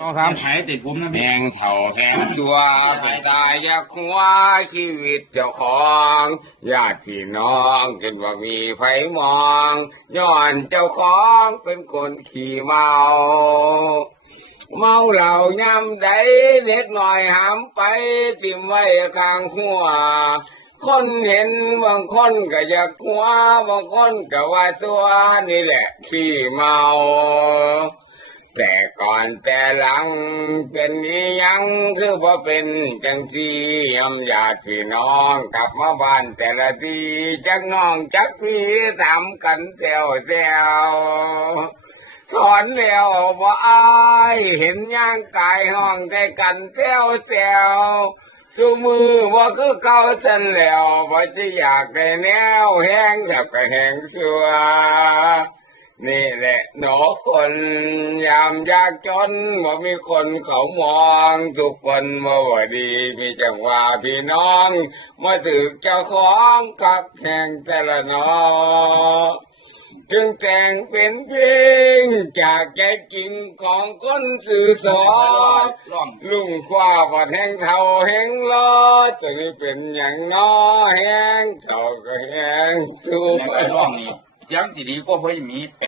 ครับถ่ายติดผมนะ แห พี่ งเถ่าแหงตัวเป็นตายอยากคว้าชีวิตเจ้าของญาติพี่น้องจนว่ามีไฟมองย้อนเจ้าของเป็นคนขี่เมาเมาเหล่าย่ำใดเล็กหน่อยหามไปทิ่มไว้ข้างหัวคนเห็นบางคนก็อยากคว้าบางคนก็ว่าตัวนี่แหละขี้เมาแต่ก่อนแต่หลังเป็นนี้ยังคือพอเป็นจังสียำญาติพี่น้องกลับมาบ้านแต่ละทีจักน้องจักพี่ถามกันแซวแซวถอนแล้วบ่อายเห็นย่างกายห้องได้กันแซวแซวสู้มือบ่คือเก่าฉันแล้วบ่จะอยากได้แนวแห้งแบบก็แห้งสัวนี่แหละหนอคนยามยากจนว่ามีคนเขามองทุกคนมาว่าดีมีจังหวะพี่น้องมาถึงเจ้าของกักแห่งแต่ละหนอจึงแต่งเป็นเพลงจากใจจริงของคนสื่อสาร ร้อง ลุงฟ้าวัดแห่งเท่าแห่งล้อจะได้เป็นอย่างน้อแห่งเท่าก็แห่งสู้ แล้วก็ร้องนี่เสียงสีดีก็เพื่อมี